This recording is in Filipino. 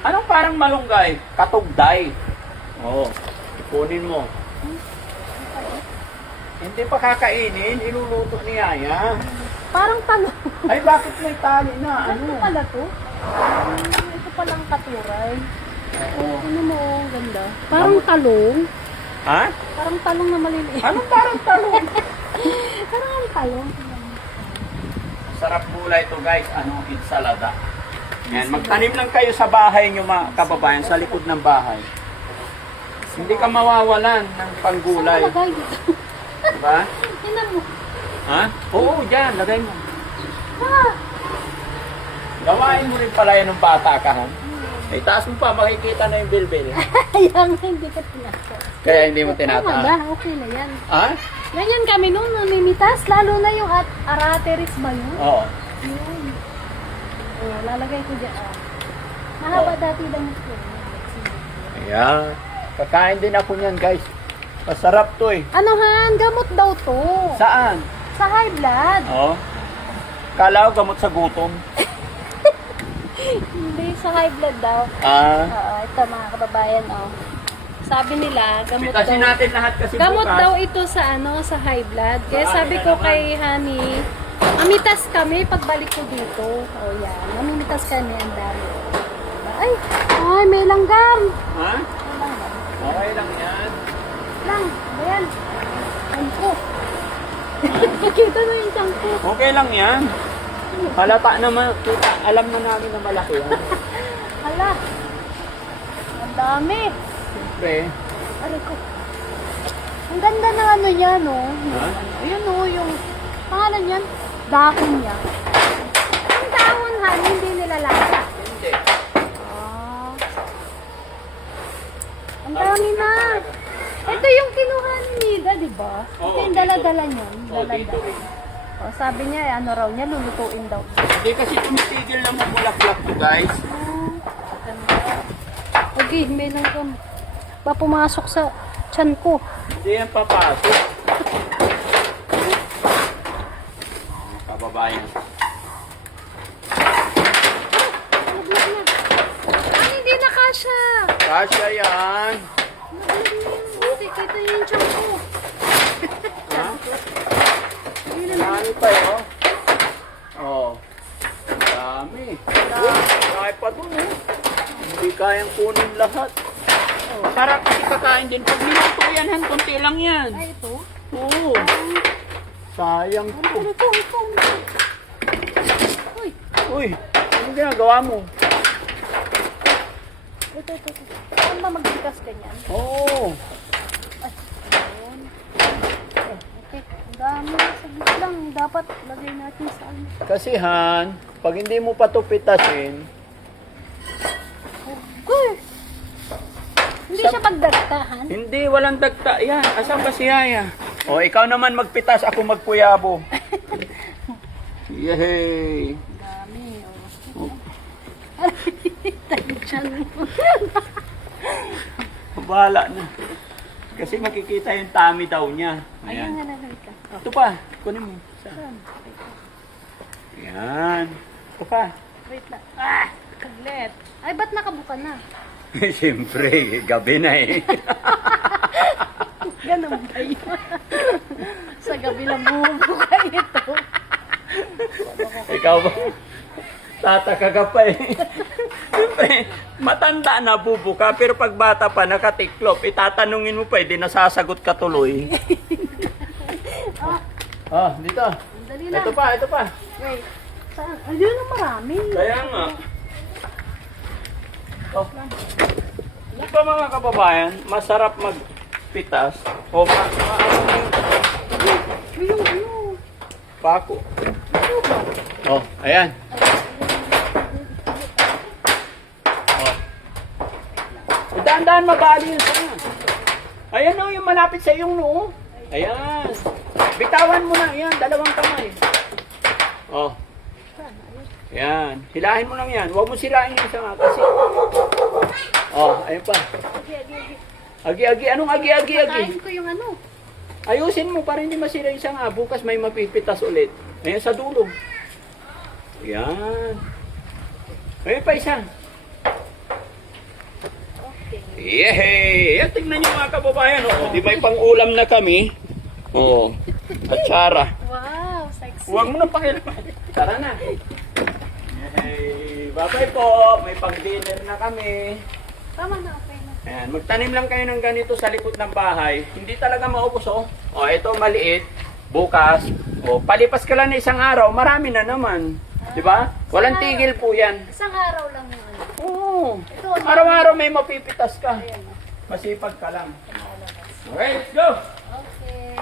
Anong parang malunggay? Katugday. Oo. Ipunin mo. Hindi pa kakainin, iluluto ni Yaya. Parang talong. Ay, bakit may tali na? Ano Ano? pala to? Ito palang katuray. Oo. Ano mo, ang ganda. Parang talong. Ha? Parang talong na maliliit. Anong parang talong? Parang ang talong. Sarap gulay ito guys. Ano? Ensalada. Yan. Magtanim lang kayo sa bahay nyo mga kababayan, sa likod ng bahay. Hindi ka mawawalan ng panggulay. Saan malagay dito? Diba? Tingnan mo. Ha? Oo, dyan. Lagay mo. Ah! Gawain mo rin pala yan ng bata ka, ha? Ay, taas mo pa, makikita na yung bilbil. Ayan, hindi ka tinataas. Kaya hindi mo Tama ba? tinataas. Okay na yan. Ha? Ganyan kami nung namimitas, lalo na yung arateris ba yun? Oo. Yun. Oh, lalagay ko dyan. Mahaba dati lang ito. Ayan. Kakain din ako niyan, guys. Masarap to eh. Ano Han? Gamot daw to. Saan? Sa high blood. Oo. Kala ko gamot sa gutom. Hindi, sa high blood daw. Ah. Oo, ito mga kababayan, oh. Sabi nila, gamot Pitasin daw. natin lahat kasi Gamot bukas. daw ito sa sa high blood. Kaya Marami sabi na ko naman. kay Hani, mamitas kami pagbalik ko dito. Oh, yan. Mamimitas kami, ang dami. Ay, may langgam. Ha? May langgam. Okay lang yan. Lang, ayan. Sangko. Nakita na yung sangko. Okay lang yan. Halata naman. Kita, alam na namin na malaki yan. Hala. Ang dami. Siyempre. Aray ko. Ang ganda ng ano yan, oh. Ha? Ayun, oh, yung pangalan yan. Dahon niya. Ang dahon, Han, hindi nilalata. Hindi. Ah. Ang dami na. Ito yung kinuha ni Nida, di ba? Oo, Ito yung dito. dala-dala niya. Oo, dito rin. Oh, sabi niya, ano raw niya, lulutuin daw. Hindi kasi tumitigil na mamulaklak to guys. Okay, may langgam. Ba pumasok sa tiyan ko. Hindi yan papasok. Kababayan. Naglag na. Ay, hindi na kasha. Kasya yan. Naglag na yun. Kasi kita yung tiyan ko. Ha? Hindi na Marami pa yun. Oh. Dami. Kaya pa dun eh. Hindi kayang kunin lahat. Oh, para kasi kakain din. Pag niluto yan, han, konti lang yan. Ay, ito. Oo. Sayang to. Ito. Uy, Uy, anong ginagawa mo? ito. Saan ba magbigas ganyan? Oo. Ay, ayun. Okay, ang dami. Saglit lang. Dapat lagay natin sa ano. Kasi han, pag hindi mo pa to pitasin, Uy! Hindi siya pagdagtahan. hindi, walang dagta. Yan, asan ba si Yaya? O, ikaw naman magpitas, ako magkuyabo. Yehey! Ang dami. Oh. Tansyan mo. Bahala na. Kasi makikita yung tummy daw niya. Ayan nga Ayan. na ka. Ito pa, kunin mo. Saan? Yan. Ito pa. Wait lang. Ah! Kaglet. Ay, ba't nakabuka na? Siyempre, gabi na eh. Ganun ba yun? Sa gabi lang bumubuka ito. Ikaw ba? Tataka ka pa eh. Siyempre, matanda na bubuka, pero pag bata pa nakatiklop, itatanungin mo pa, hindi nasasagot ka tuloy. Ah, dito. Dali lang. Ito pa, ito pa. Wait. Saan? Ayun ang marami. Kaya nga. Oh. Di ba mga kababayan, masarap magpitas o Yung ano. pako. Ano ba? Oh, ayan. Oh. Daan-daan mabali yun sana. Ayan o, yung malapit sa iyong noo. Ayan. Bitawan mo na, ayan, dalawang kamay. Oh. Ayan. Hilahin mo lang yan. Huwag mo sirain yung isa nga kasi. Oh, ayun pa. Agi-agi. Anong agi-agi-agi? Kain ko yung ano. Ayusin mo para hindi masira yung isa nga. Bukas may mapipitas ulit. Ayan sa dulo. Ayan. Ayun pa isa. Yehey! Yan, tignan nyo mga kababayan. Oh. Di ba yung pang-ulam na kami? Oh. Atsara. Wow, sexy. Huwag mo nang pakilaman. Tara na. Yehey! Bye-bye po. May pang-dinner na kami. Tama na, okay na. Ayan, magtanim lang kayo ng ganito sa likod ng bahay. Hindi talaga maubos, oh. Oh, ito maliit. Bukas. Oh, palipas ka lang na isang araw, marami na naman. Di ba? Walang tigil po yan. Isang araw lang yung ano. Oo. Ito, Araw-araw may mapipitas ka. Ayan, oh. Masipag ka lang. Okay, let's go! Okay.